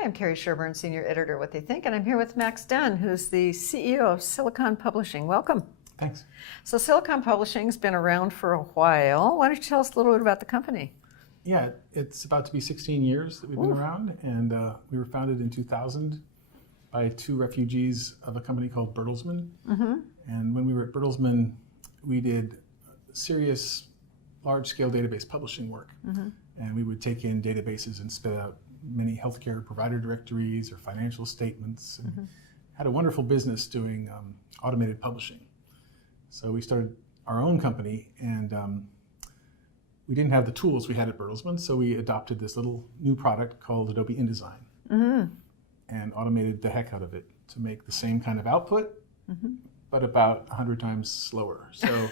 Hi, I'm Cary Sherburne, Senior Editor at WhatTheyThink, and I'm here with Max Dunn, who's the CEO of Silicon Publishing. Welcome. Thanks. So Silicon Publishing's been around for a while. Why don't you tell us a little bit about the company? Yeah, it's about to be 16 years that we've been around, and we were founded in 2000 by two refugees of a company called Bertelsmann. And when we were at Bertelsmann, we did serious, large-scale database publishing work. And we would take in databases and spit out many healthcare provider directories or financial statements. And had a wonderful business doing automated publishing. So we started our own company, and we didn't have the tools we had at Bertelsmann, so we adopted this little new product called Adobe InDesign and automated the heck out of it to make the same kind of output, but about 100 times slower. So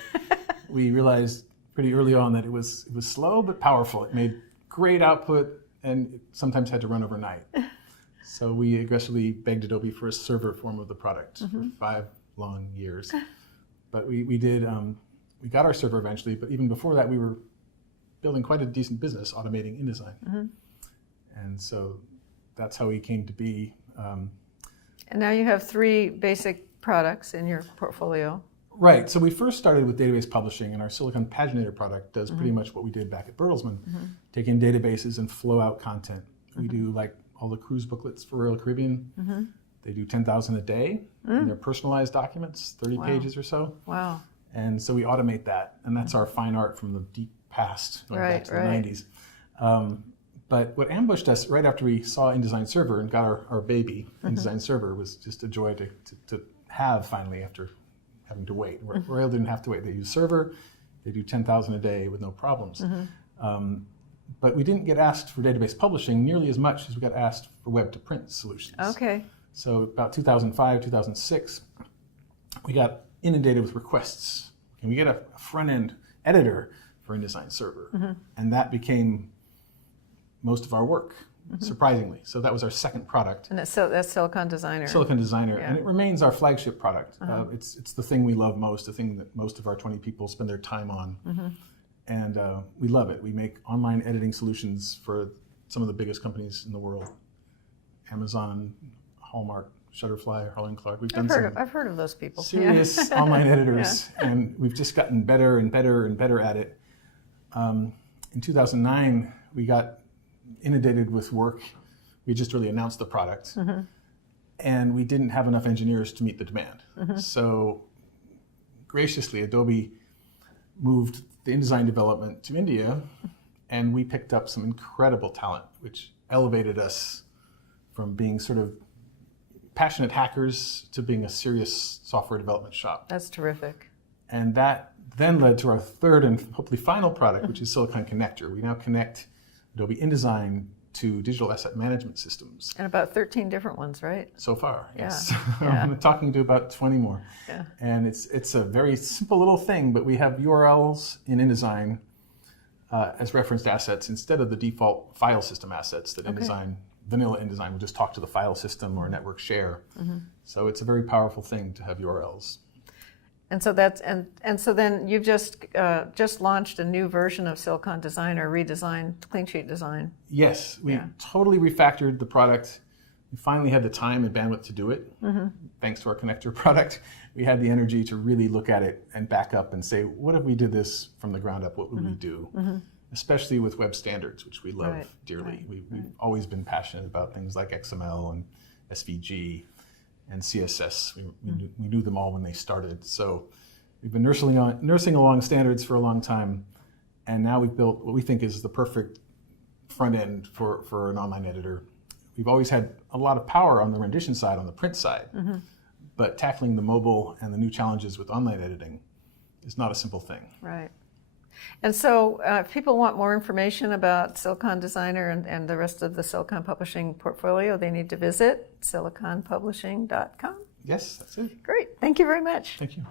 we realized pretty early on that it was slow but powerful. It made great output, and it sometimes had to run overnight. So we aggressively begged Adobe for a server form of the product for 5 long years. But we got our server eventually, but even before that we were building quite a decent business automating InDesign. And so that's how we came to be. And now you have 3 basic products in your portfolio. Right, so we first started with database publishing, and our Silicon Paginator product does pretty much what we did back at Bertelsmann. Take in databases and flow out content. We do like all the cruise booklets for Royal Caribbean. They do 10,000 a day, and they're personalized documents, 30 pages or so. Wow. And so we automate that, and that's our fine art from the deep past, going back to the 90s. But what ambushed us right after we saw InDesign Server and got our baby, InDesign Server, was just a joy to have finally after having to wait. Royal didn't have to wait. They use Server, they do 10,000 a day with no problems. But we didn't get asked for database publishing nearly as much as we got asked for web-to-print solutions. Okay. So about 2005, 2006, we got inundated with requests. Can we get a front-end editor for InDesign Server? And that became most of our work, surprisingly. So that was our second product. And that's Silicon Designer. Silicon Designer, and it remains our flagship product. It's the thing we love most, the thing that most of our 20 people spend their time on. And we love it. We make online editing solutions for some of the biggest companies in the world. Amazon, Hallmark, Shutterfly, Harlan Clark. I've heard of those people. Serious online editors, and we've just gotten better and better and better at it. In 2009, we got inundated with work. We just really announced the product, and we didn't have enough engineers to meet the demand. So graciously, Adobe moved the InDesign development to India, and we picked up some incredible talent, which elevated us from being sort of passionate hackers to being a serious software development shop. That's terrific. And that then led to our third and hopefully final product, which is Silicon Connector. We now connect Adobe InDesign to digital asset management systems. And about 13 different ones, right? So far, yes. I'm talking to about 20 more. And it's a very simple little thing, but we have URLs in InDesign as referenced assets instead of the default file system assets that InDesign, vanilla InDesign, will just talk to the file system or network share. So it's a very powerful thing to have URLs. And so that's and so then you've just launched a new version of Silicon Designer, Redesign, clean sheet design. Yes, we totally refactored the product. We finally had the time and bandwidth to do it. Thanks to our connector product, we had the energy to really look at it and back up and say, what if we did this from the ground up? What would we do? Especially with web standards, which we love dearly. We've always been passionate about things like XML and SVG and CSS. We knew them all when they started. So we've been nursing along standards for a long time, and now we've built what we think is the perfect front end for an online editor. We've always had a lot of power on the rendition side, on the print side, but tackling the mobile and the new challenges with online editing is not a simple thing. Right. And so if people want more information about Silicon Designer and the rest of the Silicon Publishing portfolio, they need to visit siliconpublishing.com. Yes, that's it. Great. Thank you very much. Thank you.